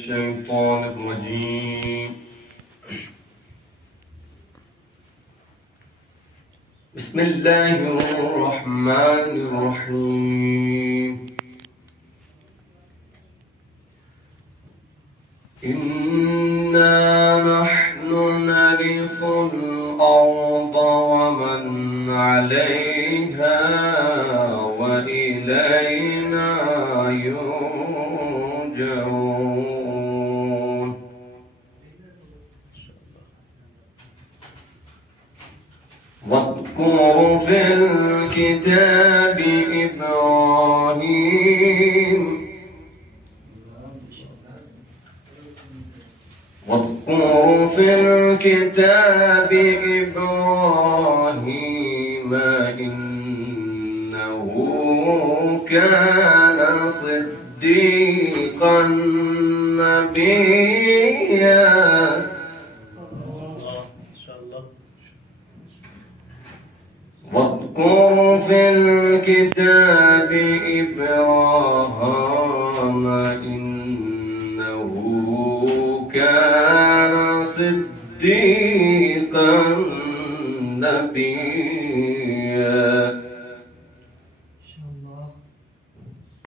الشيطان الرجيم. بسم الله الرحمن الرحيم. إنا نحن نرث الأرض ومن عليها وإلينا يرجعون. واذكر في الكتاب إبراهيم إنه كان صديقا نبيا. واذكر في الكتاب إبراهيم إنه كان صديقا نبيا.